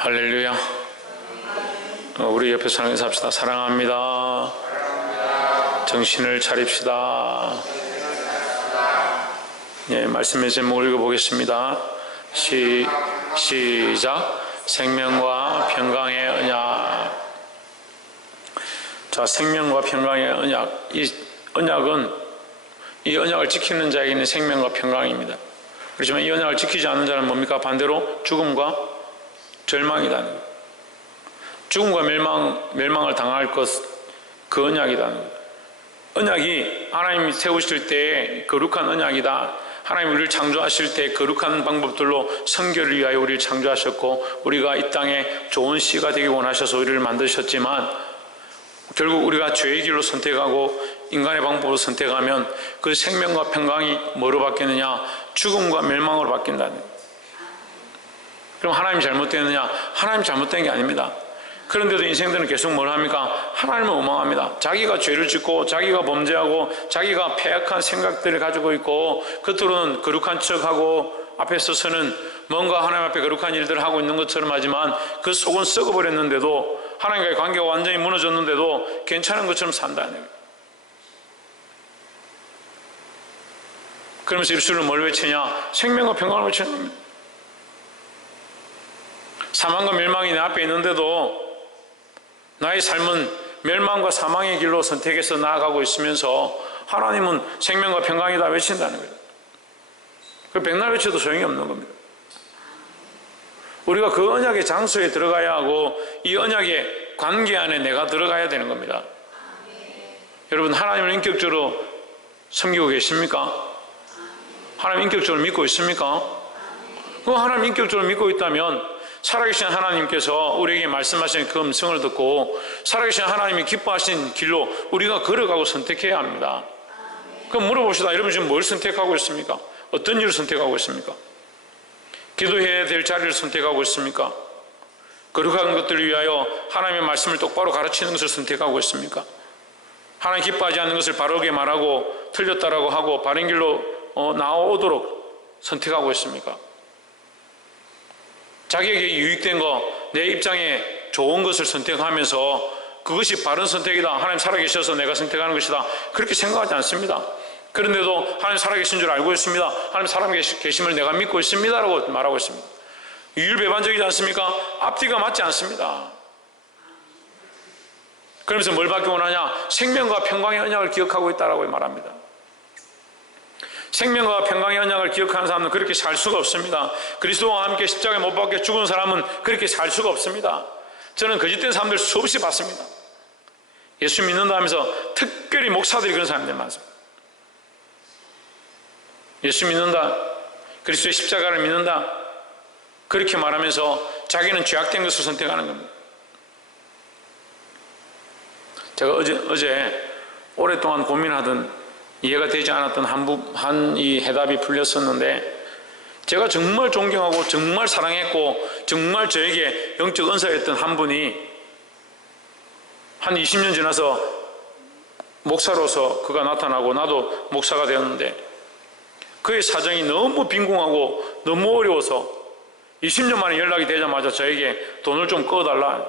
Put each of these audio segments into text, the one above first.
할렐루야. 우리 옆에 사랑해서 합시다. 사랑합니다. 정신을 차립시다. 네, 말씀의 제목을 읽어보겠습니다. 시작. 생명과 평강의 언약. 자, 생명과 평강의 언약. 이 언약을 지키는 자에게는 생명과 평강입니다. 그렇지만 이 언약을 지키지 않는 자는 뭡니까? 반대로 죽음과 절망이라는 거예요. 죽음과 멸망을 당할 것, 그 언약이라는 거예요. 언약이 하나님이 세우실 때 거룩한 언약이다. 하나님 우리를 창조하실 때 거룩한 방법들로 선교를 위하여 우리를 창조하셨고, 우리가 이 땅에 좋은 씨가 되기 원하셔서 우리를 만드셨지만, 결국 우리가 죄의 길로 선택하고 인간의 방법으로 선택하면 그 생명과 평강이 뭐로 바뀌느냐? 죽음과 멸망으로 바뀐다는 거예요. 그럼 하나님이 잘못되느냐? 하나님 잘못된 게 아닙니다. 그런데도 인생들은 계속 뭘 합니까? 하나님을 원망합니다. 자기가 죄를 짓고 자기가 범죄하고 자기가 패악한 생각들을 가지고 있고, 겉으로는 거룩한 척하고 앞에 서서는 뭔가 하나님 앞에 거룩한 일들을 하고 있는 것처럼 하지만 그 속은 썩어버렸는데도, 하나님과의 관계가 완전히 무너졌는데도 괜찮은 것처럼 산다는 거예요. 그러면서 입술로 뭘 외치냐? 생명과 평강을 외치는 겁니다. 사망과 멸망이 내 앞에 있는데도 나의 삶은 멸망과 사망의 길로 선택해서 나아가고 있으면서 하나님은 생명과 평강이다 외친다는 거예요. 그 백날 외쳐도 소용이 없는 겁니다. 우리가 그 언약의 장소에 들어가야 하고, 이 언약의 관계 안에 내가 들어가야 되는 겁니다. 여러분, 하나님을 인격적으로 섬기고 계십니까? 하나님 인격적으로 믿고 있습니까? 그 하나님 인격적으로 믿고 있다면 살아계신 하나님께서 우리에게 말씀하신 그 음성을 듣고 살아계신 하나님이 기뻐하신 길로 우리가 걸어가고 선택해야 합니다. 그럼 물어봅시다. 여러분 지금 뭘 선택하고 있습니까? 어떤 일을 선택하고 있습니까? 기도해야 될 자리를 선택하고 있습니까? 거룩한 것들을 위하여 하나님의 말씀을 똑바로 가르치는 것을 선택하고 있습니까? 하나님 기뻐하지 않는 것을 바르게 말하고 틀렸다라고 하고 바른 길로 나오도록 선택하고 있습니까? 자기에게 유익된 거, 내 입장에 좋은 것을 선택하면서 그것이 바른 선택이다, 하나님 살아계셔서 내가 선택하는 것이다, 그렇게 생각하지 않습니다. 그런데도 하나님 살아계신 줄 알고 있습니다. 하나님 살아계심을 내가 믿고 있습니다 라고 말하고 있습니다. 유율배반적이지 않습니까? 앞뒤가 맞지 않습니다. 그러면서 뭘 받기 원하냐? 생명과 평강의 언약을 기억하고 있다라고 말합니다. 생명과 평강의 언약을 기억하는 사람은 그렇게 살 수가 없습니다. 그리스도와 함께 십자가에 못 박혀 죽은 사람은 그렇게 살 수가 없습니다. 저는 거짓된 사람들 수없이 봤습니다. 예수 믿는다 하면서 특별히 목사들이 그런 사람들 많습니다. 예수 믿는다, 그리스도의 십자가를 믿는다, 그렇게 말하면서 자기는 죄악된 것을 선택하는 겁니다. 제가 어제 오랫동안 고민하던, 이해가 되지 않았던 이 해답이 풀렸었는데, 제가 정말 존경하고 정말 사랑했고 정말 저에게 영적 은사였던 한 분이 한 20년 지나서 목사로서 그가 나타나고 나도 목사가 되었는데, 그의 사정이 너무 빈궁하고 너무 어려워서 20년 만에 연락이 되자마자 저에게 돈을 좀 꺼달라.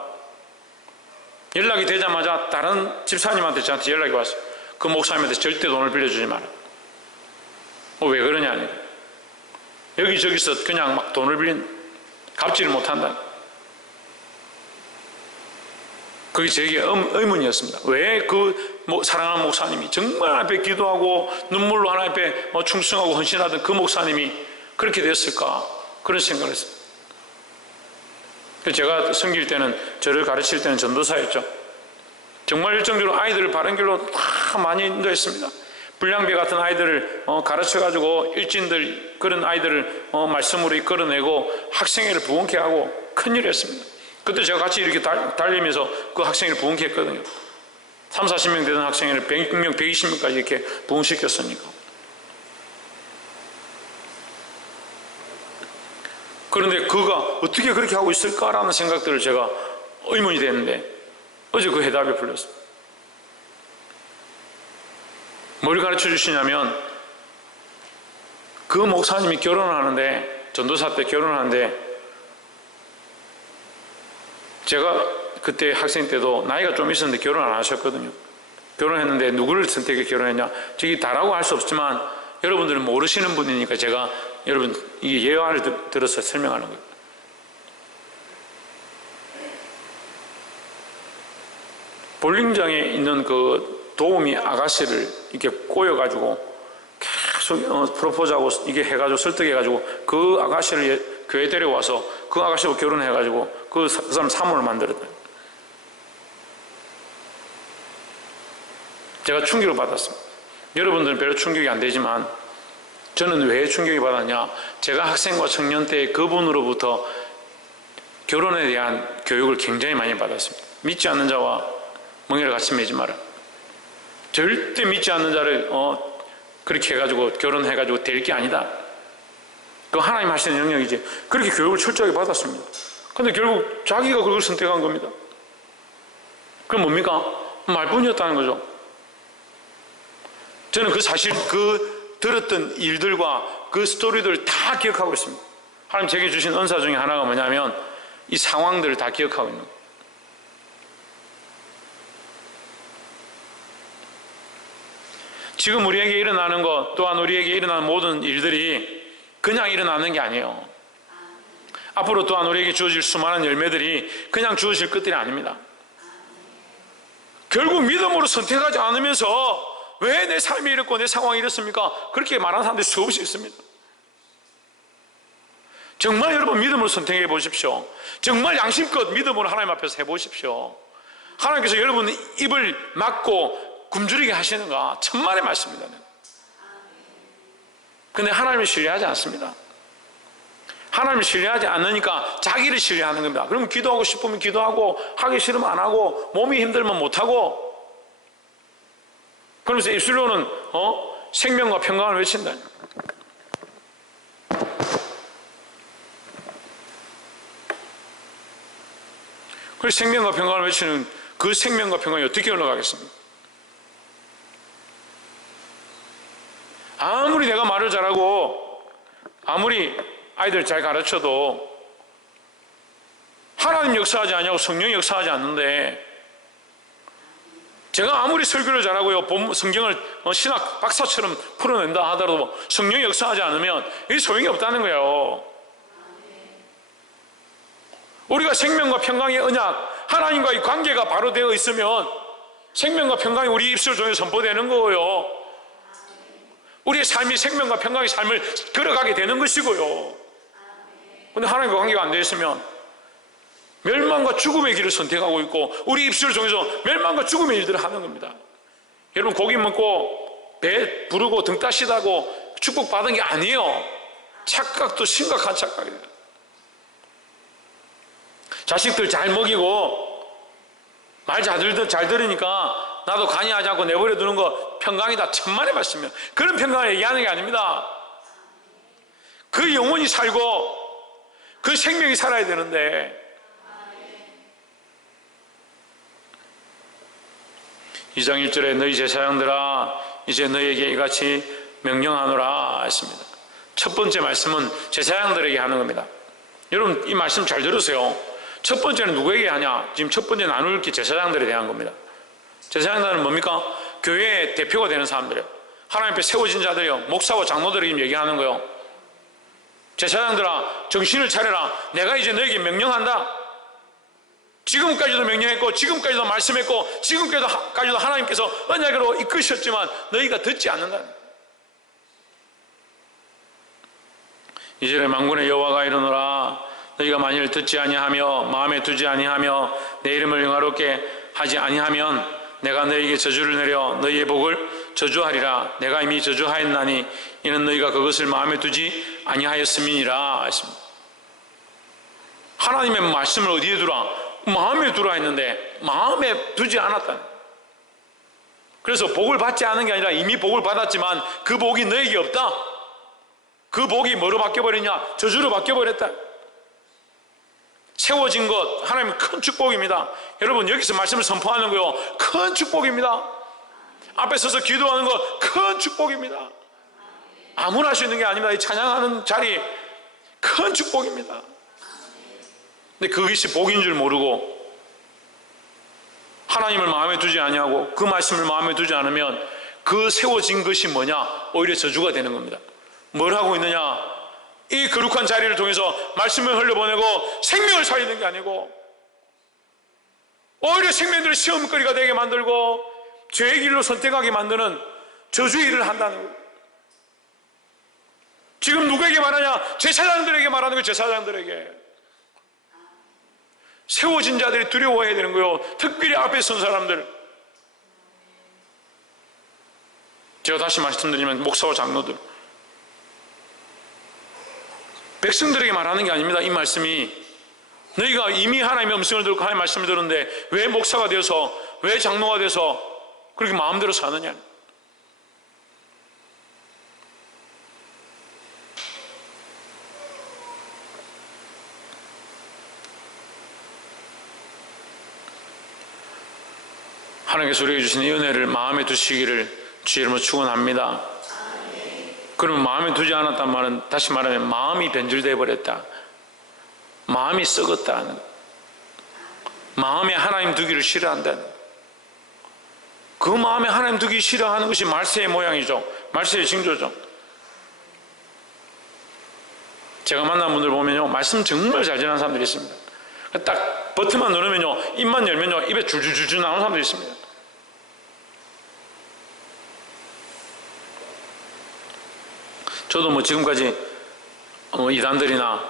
연락이 되자마자 다른 집사님한테 저한테 연락이 왔어요. 그 목사님한테 절대 돈을 빌려주지 마라. 왜 그러냐? 여기저기서 그냥 막 돈을 갚지를 못한다. 그게 저에게 의문이었습니다. 왜 그 사랑하는 목사님이 정말 하나님 앞에 기도하고 눈물로 하나님 앞에 충성하고 헌신하던 그 목사님이 그렇게 됐을까? 그런 생각을 했습니다. 제가 섬길 때는, 저를 가르칠 때는 전도사였죠. 정말 열정적으로 아이들을 바른 길로 다 많이 인도했습니다. 불량배 같은 아이들을 가르쳐가지고 일진들, 그런 아이들을 말씀으로 이끌어내고 학생회를 부흥케 하고 큰일을 했습니다. 그때 제가 같이 이렇게 달리면서 그 학생회를 부흥케 했거든요. 30, 40명 되던 학생회를 100명, 120명까지 이렇게 부흥시켰으니까. 그런데 그가 어떻게 그렇게 하고 있을까라는 생각들을 제가 의문이 됐는데, 어제 그 해답이 풀렸어요. 뭘 가르쳐 주시냐면, 그 목사님이 결혼하는데, 전도사 때 결혼하는데 제가 그때 학생 때도 나이가 좀 있었는데 결혼 안 하셨거든요. 결혼했는데 누구를 선택해 결혼했냐? 저기 다라고 할 수 없지만 여러분들은 모르시는 분이니까 제가 여러분 이 예화를 들어서 설명하는 거예요. 볼링장에 있는 그 도우미 아가씨를 이렇게 꼬여가지고 계속 프로포즈하고 이게 해가지고 설득해가지고 그 아가씨를 교회 데려와서 그 아가씨하고 결혼해가지고 그 사람 사모를 만들었다. 제가 충격을 받았습니다. 여러분들은 별로 충격이 안 되지만 저는 왜 충격이 받았냐? 제가 학생과 청년 때 그분으로부터 결혼에 대한 교육을 굉장히 많이 받았습니다. 믿지 않는 자와 멍에를 같이 매지 마라. 절대 믿지 않는 자를 그렇게 해가지고 결혼해가지고 될 게 아니다. 그거 하나님 하시는 영역이지. 그렇게 교육을 철저하게 받았습니다. 근데 결국 자기가 그걸 선택한 겁니다. 그럼 뭡니까? 말뿐이었다는 거죠. 저는 그 사실 그 들었던 일들과 그 스토리들을 다 기억하고 있습니다. 하나님 제게 주신 은사 중에 하나가 뭐냐면 이 상황들을 다 기억하고 있는 거예요. 지금 우리에게 일어나는 것 또한 우리에게 일어나는 모든 일들이 그냥 일어나는 게 아니에요. 앞으로 또한 우리에게 주어질 수많은 열매들이 그냥 주어질 것들이 아닙니다. 결국 믿음으로 선택하지 않으면서 왜 내 삶이 이렇고 내 상황이 이렇습니까? 그렇게 말하는 사람들이 수없이 있습니다. 정말 여러분 믿음으로 선택해 보십시오. 정말 양심껏 믿음으로 하나님 앞에서 해보십시오. 하나님께서 여러분 입을 막고 굶주리게 하시는가? 천만의 말씀입니다. 근데 하나님을 신뢰하지 않습니다. 하나님을 신뢰하지 않으니까 자기를 신뢰하는 겁니다. 그럼 기도하고 싶으면 기도하고 하기 싫으면 안 하고 몸이 힘들면 못하고 그러면서 입술로는 생명과 평강을 외친다. 그래서 생명과 평강을 외치는 그 생명과 평강이 어떻게 흘러가겠습니까? 아무리 내가 말을 잘하고 아무리 아이들 잘 가르쳐도 하나님 역사하지 않냐고 성령이 역사하지 않는데 제가 아무리 설교를 잘하고요 성경을 신학 박사처럼 풀어낸다 하더라도 성령이 역사하지 않으면 이게 소용이 없다는 거예요. 우리가 생명과 평강의 언약 하나님과의 관계가 바로 되어 있으면 생명과 평강이 우리 입술 중에 선포되는 거예요. 우리의 삶이 생명과 평강의 삶을 걸어가게 되는 것이고요. 그런데 하나님과 관계가 안 되어 있으면 멸망과 죽음의 길을 선택하고 있고 우리 입술 중에서 멸망과 죽음의 일들을 하는 겁니다. 여러분 고기 먹고 배 부르고 등 따시다고 축복받은 게 아니에요. 착각도 심각한 착각이에요. 자식들 잘 먹이고 말 잘 들으니까 나도 관여하지 않고 내버려 두는 거 평강이다. 천만의 말씀이에요. 그런 평강을 얘기하는 게 아닙니다. 그 영혼이 살고 그 생명이 살아야 되는데 2장 1절에 너희 제사장들아 이제 너희에게 이같이 명령하노라 했습니다. 첫 번째 말씀은 제사장들에게 하는 겁니다. 여러분 이 말씀 잘 들으세요. 첫 번째는 누구에게 하냐? 지금 첫 번째 나눌 게 제사장들에 대한 겁니다. 제사장들은 뭡니까? 교회의 대표가 되는 사람들이에요. 하나님 앞에 세워진 자들이요 목사와 장로들이 얘기하는 거예요. 제사장들아 정신을 차려라. 내가 이제 너에게 명령한다. 지금까지도 명령했고 지금까지도 말씀했고 지금까지도 하나님께서 언약으로 이끄셨지만 너희가 듣지 않는다. 이절에 만군의 여호와가 이르노라 너희가 만일 듣지 아니하며 마음에 두지 아니하며 내 이름을 영화롭게 하지 아니하면 내가 너희에게 저주를 내려 너희의 복을 저주하리라. 내가 이미 저주하였나니 이는 너희가 그것을 마음에 두지 아니하였음이니라 했습니다. 하나님의 말씀을 어디에 두라? 마음에 두라 했는데 마음에 두지 않았다. 그래서 복을 받지 않은 게 아니라 이미 복을 받았지만 그 복이 너에게 없다. 그 복이 뭐로 바뀌어버리냐? 저주로 바뀌어버렸다. 세워진 것 하나님은 큰 축복입니다. 여러분 여기서 말씀을 선포하는 거요 큰 축복입니다. 앞에 서서 기도하는 것 큰 축복입니다. 아무나 할 수 있는 게 아닙니다. 이 찬양하는 자리 큰 축복입니다. 근데 그것이 복인 줄 모르고 하나님을 마음에 두지 아니하고 그 말씀을 마음에 두지 않으면 그 세워진 것이 뭐냐? 오히려 저주가 되는 겁니다. 뭘 하고 있느냐? 이 거룩한 자리를 통해서 말씀을 흘려보내고 생명을 살리는 게 아니고 오히려 생명들을 시험거리가 되게 만들고 죄의 길로 선택하게 만드는 저주의 일을 한다는 거예요. 지금 누구에게 말하냐? 제사장들에게 말하는 거예요. 제사장들에게. 세워진 자들이 두려워해야 되는 거예요. 특별히 앞에 선 사람들. 제가 다시 말씀드리면 목사와 장로들, 백성들에게 말하는 게 아닙니다. 이 말씀이 너희가 이미 하나님의 음성을 듣고 하나님의 말씀을 들었는데 왜 목사가 되어서, 왜 장로가 돼서 그렇게 마음대로 사느냐. 하나님께서 우리에게 주신 이 은혜를 마음에 두시기를 주의 이름으로 축원합니다. 그러면 마음에 두지 않았단 말은, 다시 말하면 마음이 변질되어 버렸다, 마음이 썩었다, 마음에 하나님 두기를 싫어한다. 그 마음에 하나님 두기 싫어하는 것이 말세의 모양이죠. 말세의 징조죠. 제가 만난 분들 보면요, 말씀 정말 잘 전하는 사람들이 있습니다. 딱 버튼만 누르면요, 입만 열면요, 입에 줄줄줄줄 나오는 사람들이 있습니다. 저도 뭐 지금까지 이단들이나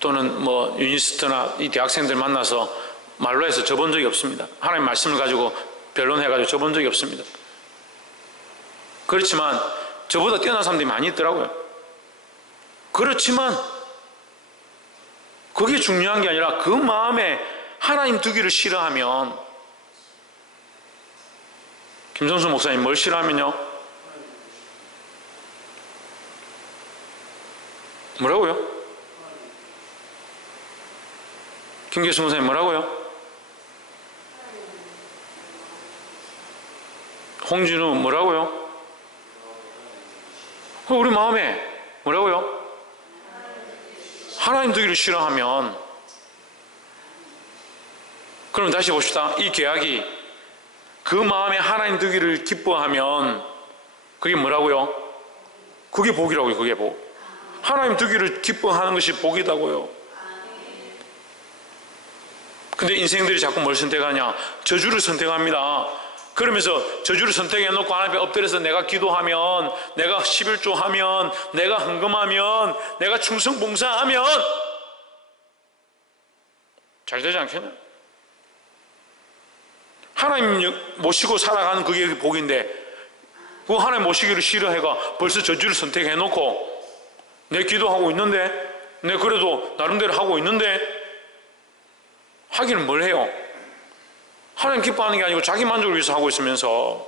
또는 뭐 유니스트나 이 대학생들 만나서 말로 해서 져본 적이 없습니다. 하나님 말씀을 가지고 변론해가지고 져본 적이 없습니다. 그렇지만 저보다 뛰어난 사람들이 많이 있더라고요. 그렇지만 그게 중요한 게 아니라 그 마음에 하나님 두기를 싫어하면, 김성수 목사님 뭘 싫어하면요? 뭐라고요? 김계수 목사님 뭐라고요? 홍진우 뭐라고요? 우리 마음에 뭐라고요? 하나님 두기를 싫어하면, 그럼 다시 봅시다. 이 계약이 그 마음에 하나님 두기를 기뻐하면 그게 뭐라고요? 그게 복이라고요. 그게 복. 하나님 두기를 기뻐하는 것이 복이다고요. 근데 인생들이 자꾸 뭘 선택하냐? 저주를 선택합니다. 그러면서 저주를 선택해놓고 하나님 앞에 엎드려서 내가 기도하면, 내가 11조 하면, 내가 헌금하면, 내가 충성 봉사하면 잘 되지 않겠냐? 하나님 모시고 살아가는 그게 복인데, 그 하나님 모시기를 싫어해가 벌써 저주를 선택해놓고 내 기도하고 있는데, 내 그래도 나름대로 하고 있는데, 하기는 뭘 해요? 하나님 기뻐하는 게 아니고 자기 만족을 위해서 하고 있으면서,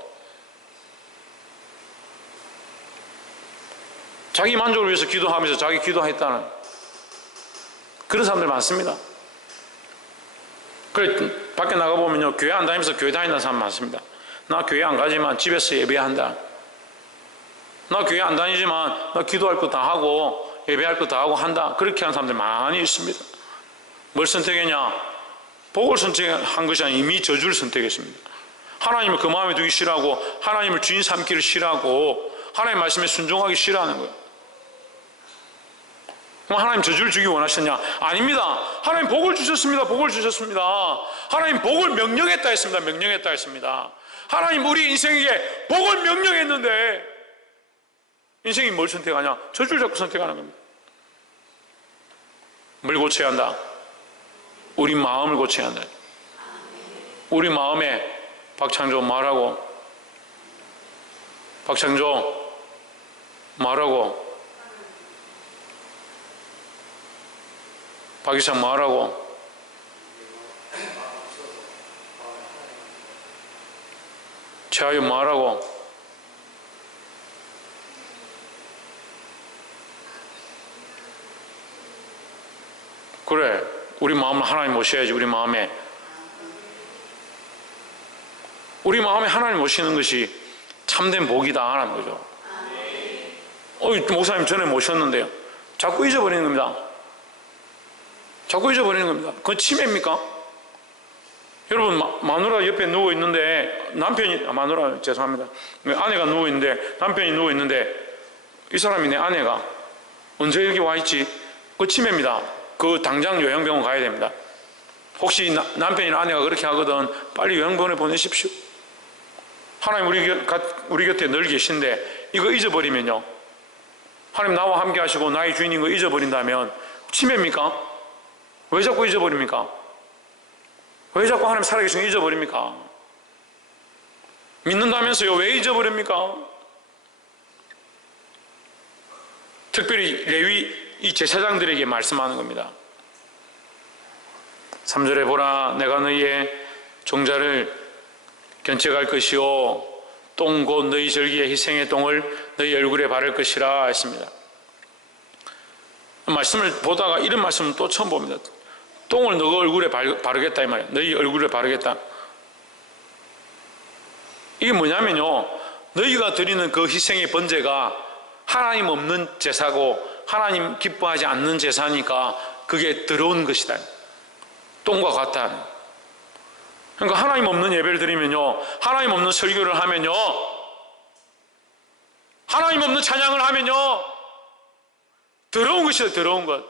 자기 만족을 위해서 기도하면서 자기 기도했다는 그런 사람들 많습니다. 그래 밖에 나가보면요, 교회 안 다니면서 교회 다니는 사람 많습니다. 나 교회 안 가지만 집에서 예배한다. 나 교회 안 다니지만 나 기도할 거 다 하고 예배할 거 다 하고 한다. 그렇게 하는 사람들 많이 있습니다. 뭘 선택했냐? 복을 선택한 것이 아니라 이미 저주를 선택했습니다. 하나님을 그 마음에 두기 싫어하고, 하나님을 주인 삼기를 싫어하고, 하나님 말씀에 순종하기 싫어하는 거예요. 그럼 하나님 저주를 주기 원하셨냐? 아닙니다. 하나님 복을 주셨습니다. 복을 주셨습니다. 하나님 복을 명령했다 했습니다. 명령했다 했습니다. 하나님 우리 인생에게 복을 명령했는데 인생이 뭘 선택하냐? 저주를 자꾸 선택하는 겁니다. 뭘 고쳐야 한다? 우리 마음을 고쳐야 한다. 우리 마음에 박창조 말하고, 박창조 말하고, 박이상 말하고, 최하유 말하고, 그래, 우리 마음을 하나님 모셔야지. 우리 마음에 하나님 모시는 것이 참된 복이다 하는 거죠. 목사님 전에 모셨는데요, 자꾸 잊어버리는 겁니다. 자꾸 잊어버리는 겁니다. 그건 침해입니까? 여러분, 마누라 옆에 누워 있는데 마누라 죄송합니다. 아내가 누워 있는데 남편이 누워 있는데 이 사람이 내 아내가 언제 여기 와 있지? 그 치매입니다. 그 당장 요양병원 가야 됩니다. 혹시 남편이나 아내가 그렇게 하거든 빨리 요양병원에 보내십시오. 하나님 우리 곁에 늘 계신데 이거 잊어버리면요, 하나님 나와 함께 하시고 나의 주인인 거 잊어버린다면 치매입니까? 왜 자꾸 잊어버립니까? 왜 자꾸 하나님 살아계신 거 잊어버립니까? 믿는다면서요, 왜 잊어버립니까? 특별히 레위 이 제사장들에게 말씀하는 겁니다. 3절에 보라, 내가 너희의 종자를 견책할 것이요 똥 곧 너희 절기의 희생의 똥을 너희 얼굴에 바를 것이라 했습니다. 말씀을 보다가 이런 말씀을 또 처음 봅니다. 똥을 너희 얼굴에 바르겠다 이 말이에요. 너희 얼굴에 바르겠다. 이게 뭐냐면요, 너희가 드리는 그 희생의 번제가 하나님 없는 제사고 하나님 기뻐하지 않는 제사니까 그게 더러운 것이다. 똥과 같다. 그러니까 하나님 없는 예배를 드리면요, 하나님 없는 설교를 하면요, 하나님 없는 찬양을 하면요, 더러운 것이다. 더러운 것.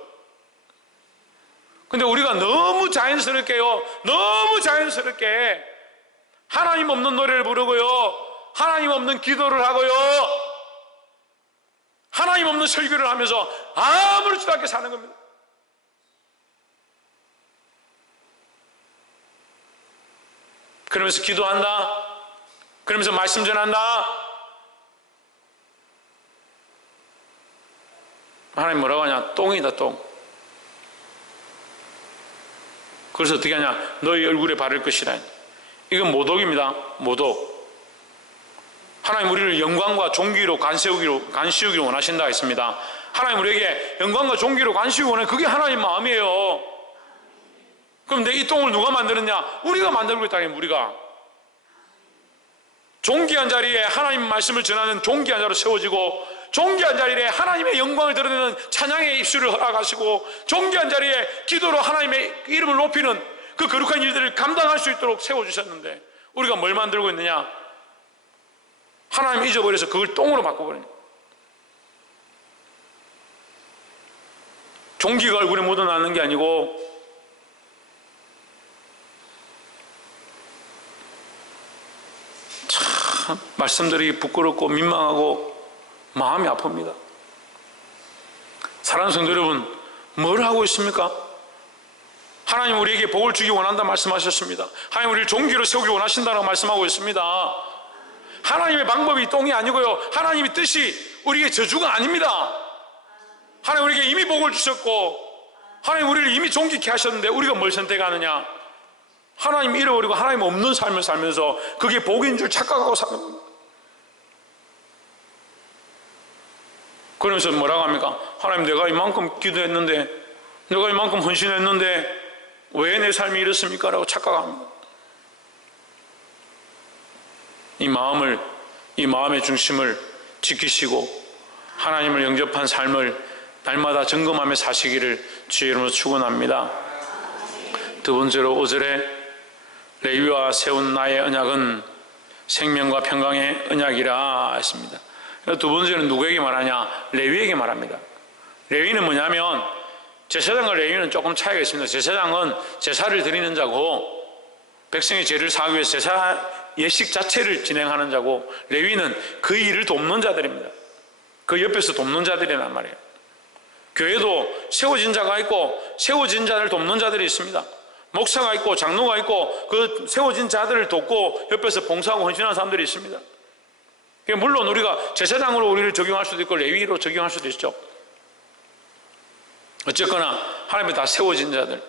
근데 우리가 너무 자연스럽게요, 너무 자연스럽게 하나님 없는 노래를 부르고요, 하나님 없는 기도를 하고요, 하나님 없는 설교를 하면서 아무렇지도 않게 사는 겁니다. 그러면서 기도한다, 그러면서 말씀 전한다. 하나님 뭐라고 하냐? 똥이다, 똥. 그래서 어떻게 하냐? 너희 얼굴에 바를 것이라. 이건 모독입니다. 모독. 하나님 우리를 영광과 존귀로 간씌우기로 원하신다 했습니다. 하나님 우리에게 영광과 존귀로 간씌우기 원해. 그게 하나님 마음이에요. 그런데 이 똥을 누가 만들었냐? 우리가 만들고 있다니. 우리가 존귀한 자리에 하나님 말씀을 전하는 존귀한 자로 세워지고, 존귀한 자리에 하나님의 영광을 드러내는 찬양의 입술을 허락하시고, 존귀한 자리에 기도로 하나님의 이름을 높이는 그 거룩한 일들을 감당할 수 있도록 세워주셨는데 우리가 뭘 만들고 있느냐? 하나님 잊어버려서 그걸 똥으로 바꿔버려요. 종기가 얼굴에 묻어나는 게 아니고 참 말씀드리기 부끄럽고 민망하고 마음이 아픕니다. 사랑하는 성도 여러분, 뭘 하고 있습니까? 하나님 우리에게 복을 주기 원한다 말씀하셨습니다. 하나님 우리를 종기로 세우기 원하신다고 말씀하고 있습니다. 하나님의 방법이 똥이 아니고요, 하나님의 뜻이 우리에게 저주가 아닙니다. 하나님 우리에게 이미 복을 주셨고 하나님 우리를 이미 존귀케 하셨는데 우리가 뭘 선택하느냐? 하나님 잃어버리고 하나님 없는 삶을 살면서 그게 복인 줄 착각하고 사는 겁니다. 그러면서 뭐라고 합니까? 하나님 내가 이만큼 기도했는데, 내가 이만큼 헌신했는데 왜 내 삶이 이렇습니까? 라고 착각합니다. 이 마음의 중심을 지키시고 하나님을 영접한 삶을 날마다 점검하며 사시기를 주의 이름으로 축원합니다. 두 번째로 5절에 레위와 세운 나의 언약은 생명과 평강의 언약이라 했습니다. 두 번째는 누구에게 말하냐? 레위에게 말합니다. 레위는 뭐냐면, 제사장과 레위는 조금 차이가 있습니다. 제사장은 제사를 드리는 자고 백성의 죄를 사하기 위해서 제사 예식 자체를 진행하는 자고, 레위는 그 일을 돕는 자들입니다. 그 옆에서 돕는 자들이란 말이에요. 교회도 세워진 자가 있고 세워진 자를 돕는 자들이 있습니다. 목사가 있고 장로가 있고 그 세워진 자들을 돕고 옆에서 봉사하고 헌신하는 사람들이 있습니다. 물론 우리가 제사장으로 우리를 적용할 수도 있고 레위로 적용할 수도 있죠. 어쨌거나 하나님이 다 세워진 자들이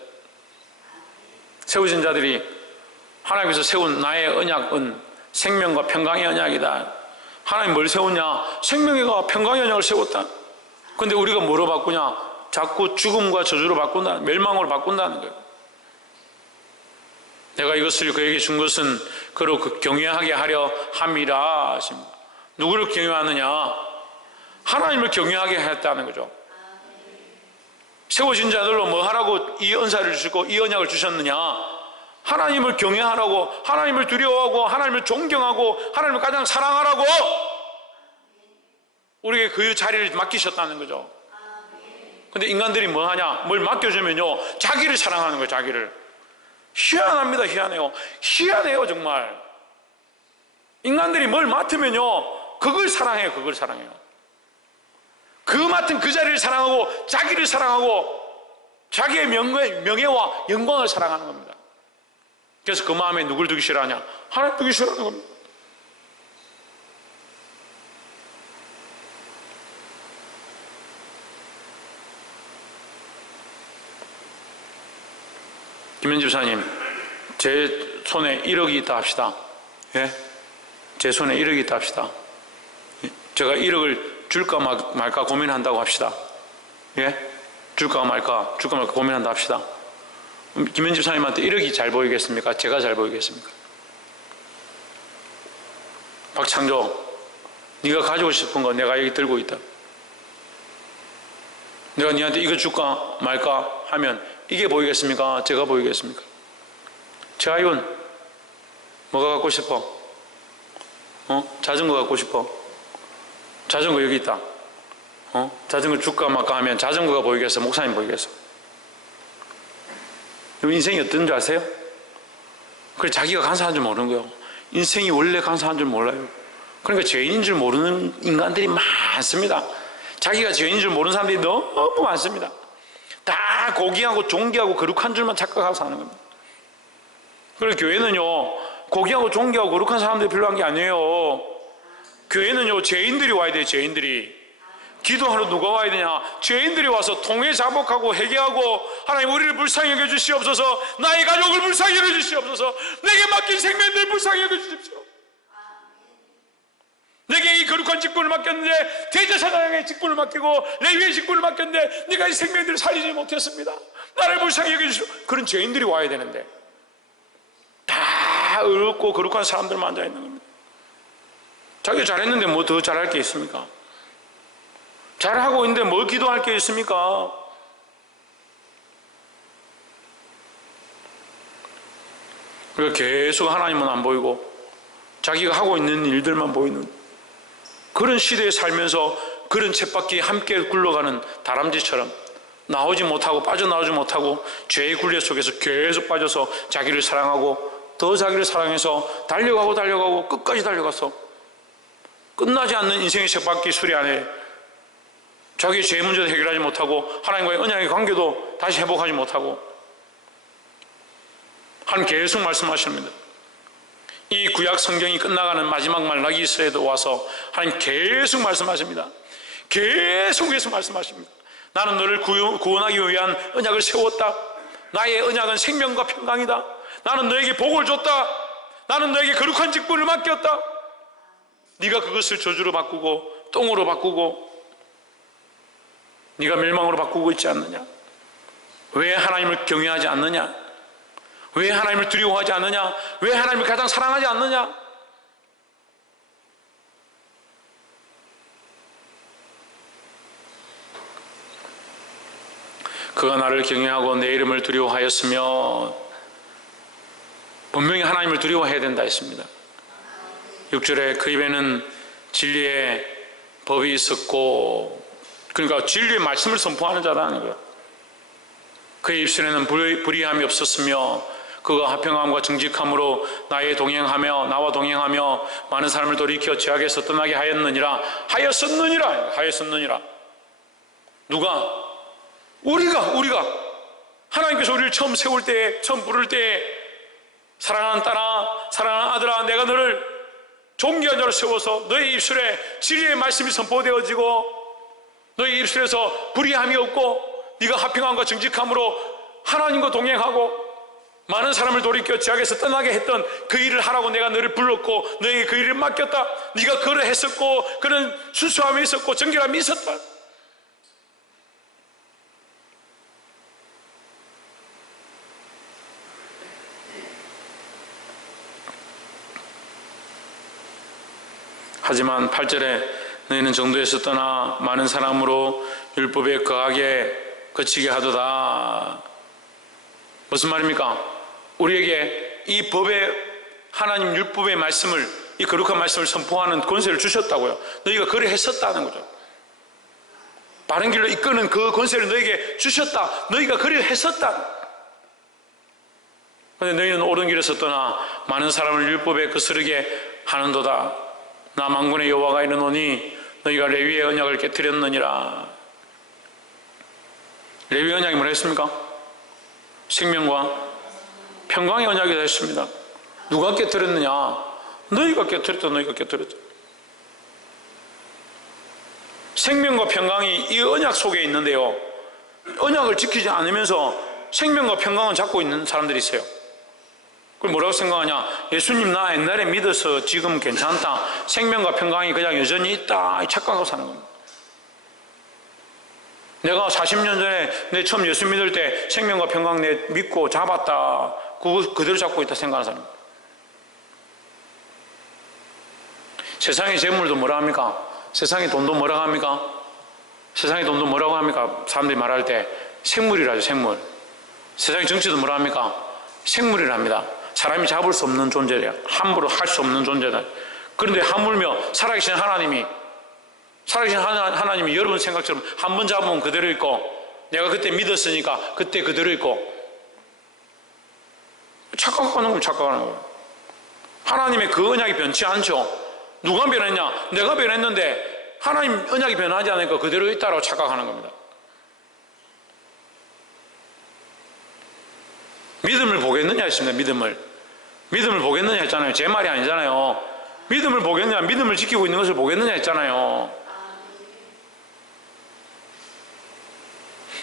하나님께서 세운 나의 언약은 생명과 평강의 언약이다. 하나님 뭘 세웠냐? 생명과 평강의 언약을 세웠다. 근데 우리가 뭐로 바꾸냐? 자꾸 죽음과 저주로 바꾼다, 멸망으로 바꾼다는 거예요. 내가 이것을 그에게 준 것은 그로 경외하게 하려 함이라 하십니다. 누구를 경외하느냐? 하나님을 경외하게 했다는 거죠. 세워진 자들로 뭐 하라고 이 은사를 주시고 이 언약을 주셨느냐? 하나님을 경외하라고, 하나님을 두려워하고, 하나님을 존경하고, 하나님을 가장 사랑하라고 우리에게 그 자리를 맡기셨다는 거죠. 근데 인간들이 뭐 하냐? 뭘 맡겨주면요, 자기를 사랑하는 거예요. 자기를. 희한합니다. 희한해요. 희한해요. 정말. 인간들이 뭘 맡으면요, 그걸 사랑해요. 그걸 사랑해요. 그 맡은 그 자리를 사랑하고, 자기를 사랑하고, 자기의 명예와 영광을 사랑하는 겁니다. 그래서 그 마음에 누굴 두기 싫어하냐? 하나님 두기 싫어하는 겁니다. 김현 집사님, 제 손에 1억이 있다 합시다. 예? 제 손에 1억이 있다 합시다. 제가 1억을 줄까 말까 고민한다고 합시다. 예? 줄까 말까 고민한다 합시다. 김현 집사님한테 1억이 잘 보이겠습니까? 제가 잘 보이겠습니까? 박창조, 네가 가지고 싶은 거 내가 여기 들고 있다. 내가 네한테 이거 줄까 말까 하면 이게 보이겠습니까? 제가 보이겠습니까? 최하윤, 뭐가 갖고 싶어? 자전거 갖고 싶어? 자전거 여기 있다. 자전거 줄까 말까 하면 자전거가 보이겠어? 목사님 보이겠어? 인생이 어떤 줄 아세요? 그래, 자기가 간사한 줄 모르는 거예요. 인생이 원래 간사한 줄 몰라요. 그러니까 죄인인 줄 모르는 인간들이 많습니다. 자기가 죄인인 줄 모르는 사람들이 너무 많습니다. 다 고귀하고 존귀하고 거룩한 줄만 착각하고 사는 겁니다. 그래서 교회는요, 고귀하고 존귀하고 거룩한 사람들이 필요한 게 아니에요. 교회는요, 죄인들이 와야 돼요. 죄인들이. 기도하러 누가 와야 되냐? 죄인들이 와서 통회 자복하고 회개하고, 하나님 우리를 불쌍히 여겨 주시옵소서, 나의 가족을 불쌍히 여겨 주시옵소서, 내게 맡긴 생명들 불쌍히 여겨 주십시오. 내게 이 거룩한 직분을 맡겼는데, 대제사장의 직분을 맡기고 레위의 직분을 맡겼는데 네가 이 생명들을 살리지 못했습니다. 나를 불쌍히 여겨 주시오. 그런 죄인들이 와야 되는데 다 어렵고 거룩한 사람들만 앉아 있는 겁니다. 자기가 잘했는데 뭐 더 잘할 게 있습니까? 잘하고 있는데 뭘 기도할 게 있습니까? 그러니까 계속 하나님은 안 보이고 자기가 하고 있는 일들만 보이는 그런 시대에 살면서 그런 쳇바퀴 함께 굴러가는 다람쥐처럼 나오지 못하고 빠져나오지 못하고 죄의 굴레 속에서 계속 빠져서 자기를 사랑하고 더 자기를 사랑해서 달려가고 끝까지 달려가서 끝나지 않는 인생의 쳇바퀴 수리 안에 자기의 죄 문제도 해결하지 못하고 하나님과의 언약의 관계도 다시 회복하지 못하고 하나님 계속 말씀하십니다. 이 구약 성경이 끝나가는 마지막 말 라기스에도 와서 하나님 계속 말씀하십니다. 계속 말씀하십니다. 나는 너를 구원하기 위한 언약을 세웠다. 나의 언약은 생명과 평강이다. 나는 너에게 복을 줬다. 나는 너에게 거룩한 직분을 맡겼다. 네가 그것을 저주로 바꾸고 똥으로 바꾸고 네가 멸망으로 바꾸고 있지 않느냐? 왜 하나님을 경외하지 않느냐? 왜 하나님을 두려워하지 않느냐? 왜 하나님을 가장 사랑하지 않느냐? 그가 나를 경외하고 내 이름을 두려워하였으며 분명히 하나님을 두려워해야 된다 했습니다. 6절에 그 입에는 진리의 법이 있었고, 그러니까 진리의 말씀을 선포하는 자라는 거예요. 그의 입술에는 불의함이 없었으며 그가 화평함과 정직함으로 나와 동행하며 많은 사람을 돌이켜 죄악에서 떠나게 하였었느니라. 누가? 우리가 하나님께서 우리를 처음 세울 때에, 처음 부를 때에 사랑하는 딸아, 사랑하는 아들아, 내가 너를 존귀한 자로 세워서 너의 입술에 진리의 말씀이 선포되어지고 너의 입술에서 불의함이 없고 네가 화평함과 정직함으로 하나님과 동행하고 많은 사람을 돌이켜 죄악에서 떠나게 했던 그 일을 하라고 내가 너를 불렀고 너에게 그 일을 맡겼다. 네가 그를 했었고 그런 순수함이 있었고 정결함이 있었다. 하지만 8절에 너희는 정도에서 떠나 많은 사람으로 율법에 거치게 하도다. 무슨 말입니까? 우리에게 이 법의 하나님 율법의 말씀을, 이 거룩한 말씀을 선포하는 권세를 주셨다고요. 너희가 그래 했었다는 거죠. 바른 길로 이끄는 그 권세를 너희에게 주셨다. 너희가 그래 했었다. 그런데 너희는 옳은 길에서 떠나 많은 사람을 율법에 거스르게 하는도다. 나 만군의 여호와가 이르노니 너희가 레위의 언약을 깨뜨렸느니라. 레위의 언약이 뭐라 했습니까? 생명과 평강의 언약이 됐습니다. 누가 깨뜨렸느냐? 너희가 깨뜨렸다. 너희가 깨뜨렸다. 생명과 평강이 이 언약 속에 있는데요, 언약을 지키지 않으면서 생명과 평강을 잡고 있는 사람들이 있어요. 그걸 뭐라고 생각하냐? 예수님 나 옛날에 믿어서 지금 괜찮다, 생명과 평강이 그냥 여전히 있다, 착각하고 사는 겁니다. 내가 40년 전에 내 처음 예수 믿을 때 생명과 평강 내 믿고 잡았다, 그거 그대로 잡고 있다 생각하는 사람입니다. 세상의 재물도 뭐라 합니까? 세상의 돈도 뭐라고 합니까? 세상의 돈도 뭐라고 합니까? 사람들이 말할 때 생물이라죠. 생물. 세상의 정치도 뭐라 합니까? 생물이랍니다. 사람이 잡을 수 없는 존재래요. 함부로 할 수 없는 존재다. 그런데 하물며 살아계신 하나님이 여러분 생각처럼 한 번 잡으면 그대로 있고, 내가 그때 믿었으니까 그때 그대로 있고, 착각하는 건 착각하는 거예요. 하나님의 그 언약이 변치 않죠. 누가 변했냐? 내가 변했는데 하나님 언약이 변하지 않으니까 그대로 있다라고 착각하는 겁니다. 믿음을 보겠느냐 했습니다. 믿음을 보겠느냐 했잖아요. 제 말이 아니잖아요. 믿음을 보겠느냐, 믿음을 지키고 있는 것을 보겠느냐 했잖아요.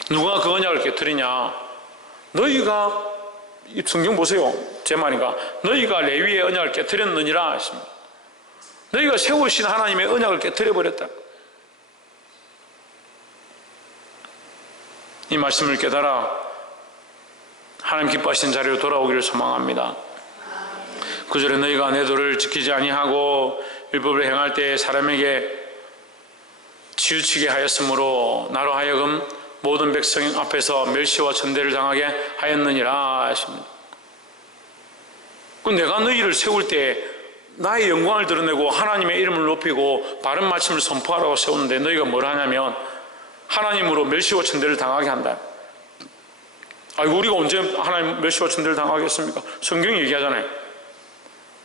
누가 그 언약을 깨뜨리냐? 너희가, 이 성경 보세요. 제 말인가? 너희가 레위의 언약을 깨뜨렸느니라 했습니다. 너희가 세우신 하나님의 언약을 깨뜨려버렸다. 이 말씀을 깨달아 하나님 기뻐하시는 자리로 돌아오기를 소망합니다. 구절에 너희가 내 도를 지키지 아니하고 율법을 행할 때 사람에게 치우치게 하였으므로 나로 하여금 모든 백성 앞에서 멸시와 천대를 당하게 하였느니라 하십니다. 내가 너희를 세울 때 나의 영광을 드러내고 하나님의 이름을 높이고 바른 말씀을 선포하라고 세우는데 너희가 뭘 하냐면 하나님으로 멸시와 천대를 당하게 한다. 아이고, 우리가 언제 하나님 멸시와 천대를 당하겠습니까? 성경이 얘기하잖아요.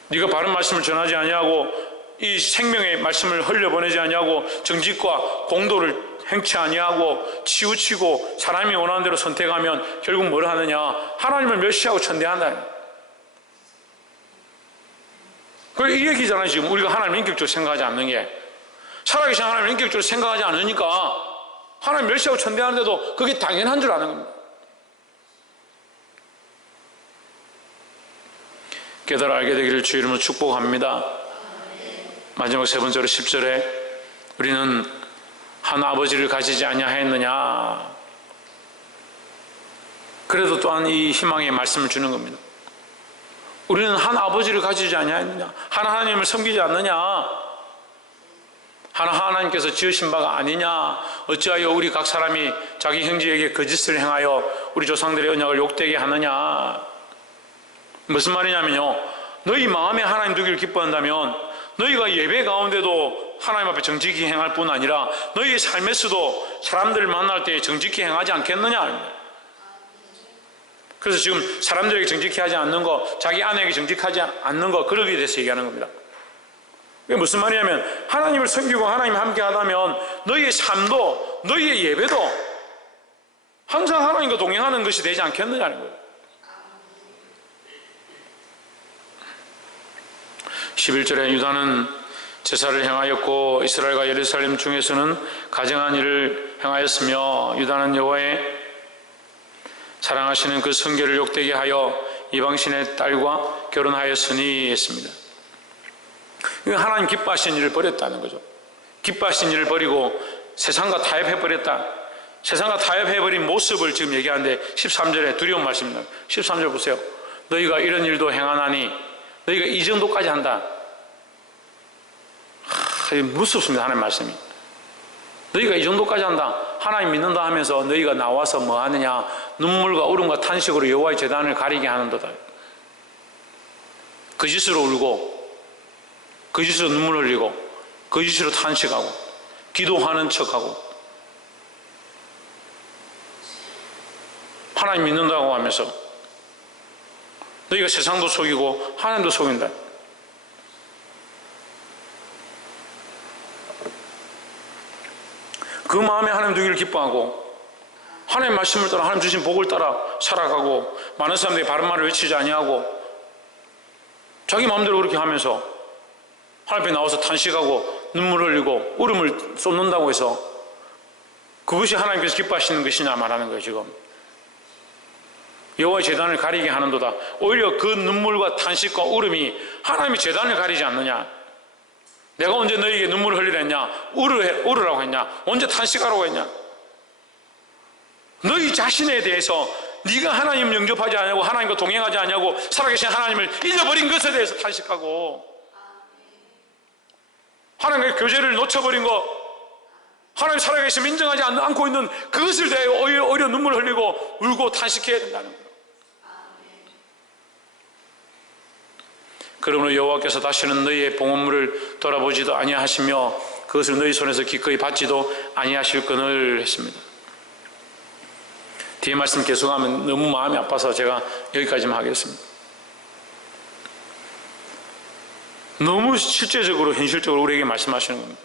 네가 바른 말씀을 전하지 아니하고 이 생명의 말씀을 흘려보내지 아니하고 정직과 공도를 행치 아니하고 치우치고 사람이 원하는 대로 선택하면 결국 뭘 하느냐? 하나님을 멸시하고 천대한다. 이 얘기잖아요. 지금 우리가 하나님을 인격적으로 생각하지 않는 게, 살아계신 하나님을 인격적으로 생각하지 않으니까 하나님 멸시하고 천대하는데도 그게 당연한 줄 아는 겁니다. 깨달아 알게 되기를 주 이름으로 축복합니다. 마지막 세 번째로 10절에 우리는 한 아버지를 가지지 아니하였느냐. 그래도 또한 이 희망의 말씀을 주는 겁니다. 우리는 한 아버지를 가지지 아니하였느냐, 한 하나님을 섬기지 않느냐, 한 하나님께서 지으신 바가 아니냐, 어찌하여 우리 각 사람이 자기 형제에게 거짓을 행하여 우리 조상들의 언약을 욕되게 하느냐. 무슨 말이냐면요, 너희 마음에 하나님 두기를 기뻐한다면 너희가 예배 가운데도 하나님 앞에 정직히 행할 뿐 아니라 너희의 삶에서도 사람들을 만날 때 정직히 행하지 않겠느냐. 그래서 지금 사람들에게 정직히 하지 않는 거, 자기 아내에게 정직하지 않는 거, 그러기에 대해서 얘기하는 겁니다. 이게 무슨 말이냐면 하나님을 섬기고 하나님이 함께 하다면 너희의 삶도 너희의 예배도 항상 하나님과 동행하는 것이 되지 않겠느냐는 거예요. 11절에 유다는 제사를 행하였고 이스라엘과 예루살렘 중에서는 가정한 일을 행하였으며 유다는 여호와의 사랑하시는 그 성결을 욕되게 하여 이방신의 딸과 결혼하였으니 했습니다. 하나님 기뻐하신 일을 버렸다는 거죠. 기뻐하신 일을 버리고 세상과 타협해버렸다. 세상과 타협해버린 모습을 지금 얘기하는데 13절에 두려운 말씀입니다. 13절 보세요. 너희가 이런 일도 행하나니 너희가 이 정도까지 한다. 무섭습니다. 하나님 말씀이. 너희가 이 정도까지 한다. 하나님 믿는다 하면서 너희가 나와서 뭐 하느냐, 눈물과 울음과 탄식으로 여호와의 제단을 가리게 하는도다. 거짓으로 울고 거짓으로 눈물 흘리고 거짓으로 탄식하고 기도하는 척하고 하나님 믿는다고 하면서 너희가 세상도 속이고 하나님도 속인다. 그 마음에 하나님 되기를 기뻐하고 하나님 말씀을 따라 하나님 주신 복을 따라 살아가고 많은 사람들이 바른 말을 외치지 아니하고 자기 마음대로 그렇게 하면서 하나님 앞에 나와서 탄식하고 눈물 흘리고 울음을 쏟는다고 해서 그것이 하나님께서 기뻐하시는 것이냐 말하는 거예요. 지금 여호와의 제단을 가리게 하는도다. 오히려 그 눈물과 탄식과 울음이 하나님의 제단을 가리지 않느냐. 내가 언제 너희에게 눈물을 흘리라 했냐? 울으라고 했냐? 언제 탄식하라고 했냐? 너희 자신에 대해서 네가 하나님을 영접하지 않냐고 하나님과 동행하지 않냐고 살아계신 하나님을 잊어버린 것에 대해서 탄식하고 하나님과의 교제를 놓쳐버린 것, 하나님 살아계심을 인정하지 않고 있는 그것을 대하여 오히려 눈물을 흘리고 울고 탄식해야 된다는 거예요. 그러므로 여호와께서 다시는 너희의 봉헌물을 돌아보지도 아니하시며 그것을 너희 손에서 기꺼이 받지도 아니하실거늘 했습니다. 뒤에 말씀 계속하면 너무 마음이 아파서 제가 여기까지만 하겠습니다. 너무 실제적으로 현실적으로 우리에게 말씀하시는 겁니다.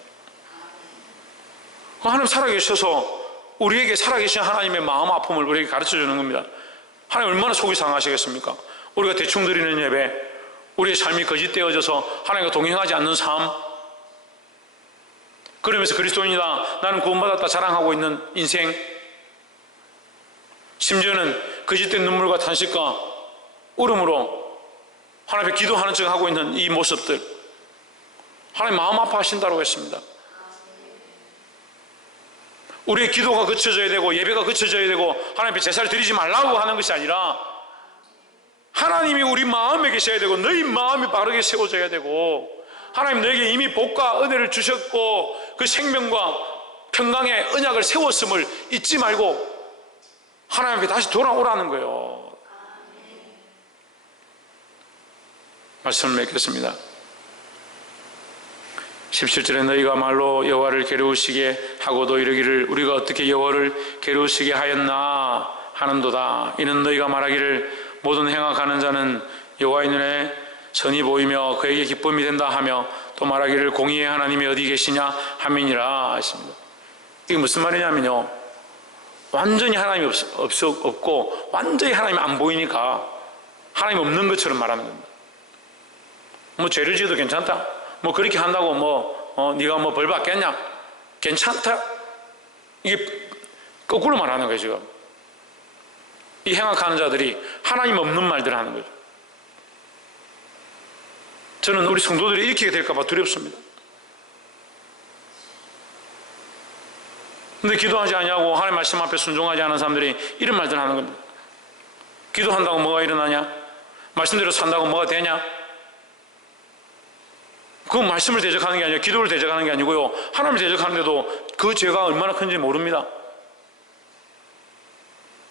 하나님 살아계셔서 우리에게 살아계신 하나님의 마음 아픔을 우리에게 가르쳐주는 겁니다. 하나님 얼마나 속이 상하시겠습니까? 우리가 대충 드리는 예배, 우리의 삶이 거짓되어져서 하나님과 동행하지 않는 삶, 그러면서 그리스도인이다, 나는 구원받았다 자랑하고 있는 인생, 심지어는 거짓된 눈물과 탄식과 울음으로 하나님 앞에 기도하는 척 하고 있는 이 모습들, 하나님 마음 아파하신다고 했습니다. 우리의 기도가 그쳐져야 되고 예배가 그쳐져야 되고 하나님 앞에 제사를 드리지 말라고 하는 것이 아니라 하나님이 우리 마음에 계셔야 되고 너희 마음이 바르게 세워져야 되고 하나님 너에게 이미 복과 은혜를 주셨고 그 생명과 평강의 언약을 세웠음을 잊지 말고 하나님 앞에 다시 돌아오라는 거예요. 말씀을 맺겠습니다. 17절에 너희가 말로 여호와를 괴로우시게 하고도 이르기를 우리가 어떻게 여호와를 괴로우시게 하였나 하는도다. 이는 너희가 말하기를 모든 행악하는 자는 여호와의 눈에 선이 보이며 그에게 기쁨이 된다 하며 또 말하기를 공의의 하나님이 어디 계시냐 함이니라 하십니다. 이게 무슨 말이냐면요, 완전히 하나님이 없고 완전히 하나님이 안 보이니까 하나님 없는 것처럼 말하는 겁니다. 뭐 죄를 지어도 괜찮다, 뭐 그렇게 한다고 네가 뭐 벌 받겠냐, 괜찮다, 이게 거꾸로 말하는 거예요. 지금 이 행악하는 자들이 하나님 없는 말들을 하는 거죠. 저는 우리 성도들이 이렇게 될까 봐 두렵습니다. 근데 기도하지 않냐고 하나님 말씀 앞에 순종하지 않은 사람들이 이런 말들을 하는 겁니다. 기도한다고 뭐가 일어나냐? 말씀대로 산다고 뭐가 되냐? 그건 말씀을 대적하는 게 아니라 기도를 대적하는 게 아니고요, 하나님을 대적하는데도 그 죄가 얼마나 큰지 모릅니다.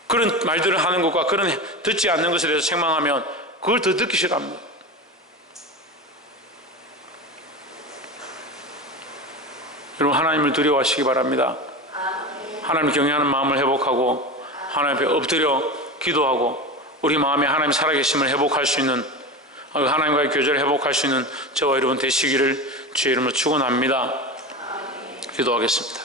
그런 말들을 하는 것과 그런 듣지 않는 것에 대해서 책망하면 그걸 더 듣기 싫어합니다. 여러분, 하나님을 두려워하시기 바랍니다. 하나님을 경외하는 마음을 회복하고 하나님 앞에 엎드려 기도하고 우리 마음에 하나님 살아계심을 회복할 수 있는, 하나님과의 교제를 회복할 수 있는 저와 여러분 되시기를 주의 이름으로 축원합니다. 기도하겠습니다.